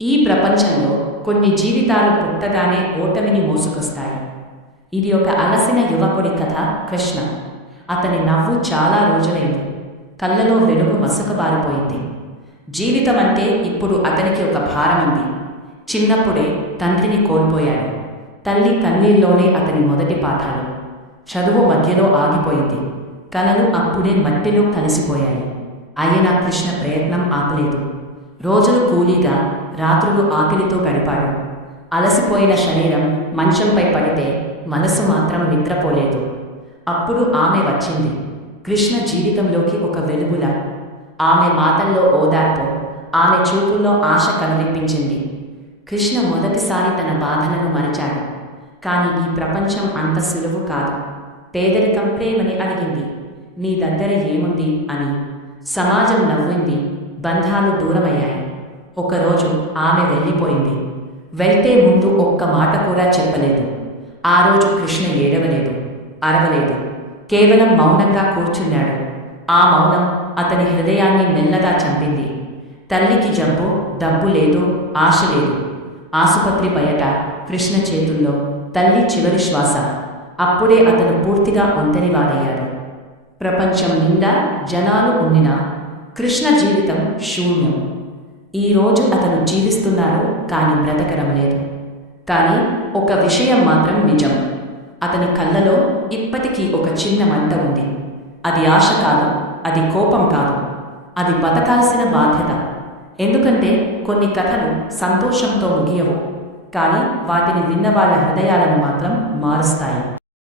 ఈ ప్రపంచంలో కొన్ని జీవితాలు పుట్టగానే ఓటమిని మోసుకొస్తాయి. ఇది ఒక అలసిన యువకుడి కథ. కృష్ణ. అతని నవ్వు చాలా రోజులైంది. కళ్ళలో వెలుగు మసకబారిపోయింది. జీవితం అంటే ఇప్పుడు అతనికి ఒక భారమంది. చిన్నప్పుడే తండ్రిని కోల్పోయాడు. తల్లి కన్నీళ్లోనే అతని మొదటి పాఠాలు. చదువు మధ్యలో ఆగిపోయింది. కలలు అప్పుడే మట్టిలో కలిసిపోయాయి. అయినా కృష్ణ ప్రయత్నం ఆపలేదు. రోజులు కూలీగా, రాత్రులు ఆకలితో గడిపాడు. అలసిపోయిన శరీరం మంచంపై పడితే మనసు మాత్రం నిద్రపోలేదు. అప్పుడు ఆమె వచ్చింది. కృష్ణ జీవితంలోకి ఒక వెలుగులా. ఆమె మాటల్లో ఓదార్పు, ఆమె చూపుల్లో ఆశ కనువిప్పించింది. కృష్ణ మొదటిసారి తన బాధలను మరిచాడు. కాని ఈ ప్రపంచం అంత సులువు కాదు. పేదరికం ప్రేమని అడిగింది. నీ దగ్గర ఏముంది అని. సమాజం నవ్వింది. బంధాలు దూరమయ్యాయి. ఒకరోజు ఆమె వెళ్ళిపోయింది. వెళ్తే ముందు ఒక్క మాట కూడా చెప్పలేదు. ఆ రోజు కృష్ణ ఏడవలేదు, అరవలేదు. కేవలం మౌనంగా కూర్చున్నాడు. ఆ మౌనం అతని హృదయాన్ని మెల్లగా చంపింది. తల్లికి జబ్బు, డబ్బు లేదు, ఆశ లేదు. ఆసుపత్రి బయట కృష్ణ చేతుల్లో తల్లి చివరి శ్వాస. అప్పుడే అతను పూర్తిగా ఒంటరివాడయ్యాడు. ప్రపంచం నిండా జనాలు ఉండినా కృష్ణ జీవితం శూన్యం. ఈరోజు అతను జీవిస్తున్నాడు, కాని బ్రతకడం లేదు. కానీ ఒక విషయం మాత్రం నిజం. అతని కళ్ళలో ఇప్పటికీ ఒక చిన్న మంట ఉంది. అది ఆశ కాదు, అది కోపం కాదు, అది బతకాల్సిన బాధ్యత. ఎందుకంటే కొన్ని కథలు సంతోషంతో ముగియవు, కానీ వాటిని విన్నవాళ్ల హృదయాలను మాత్రం మారుస్తాయి.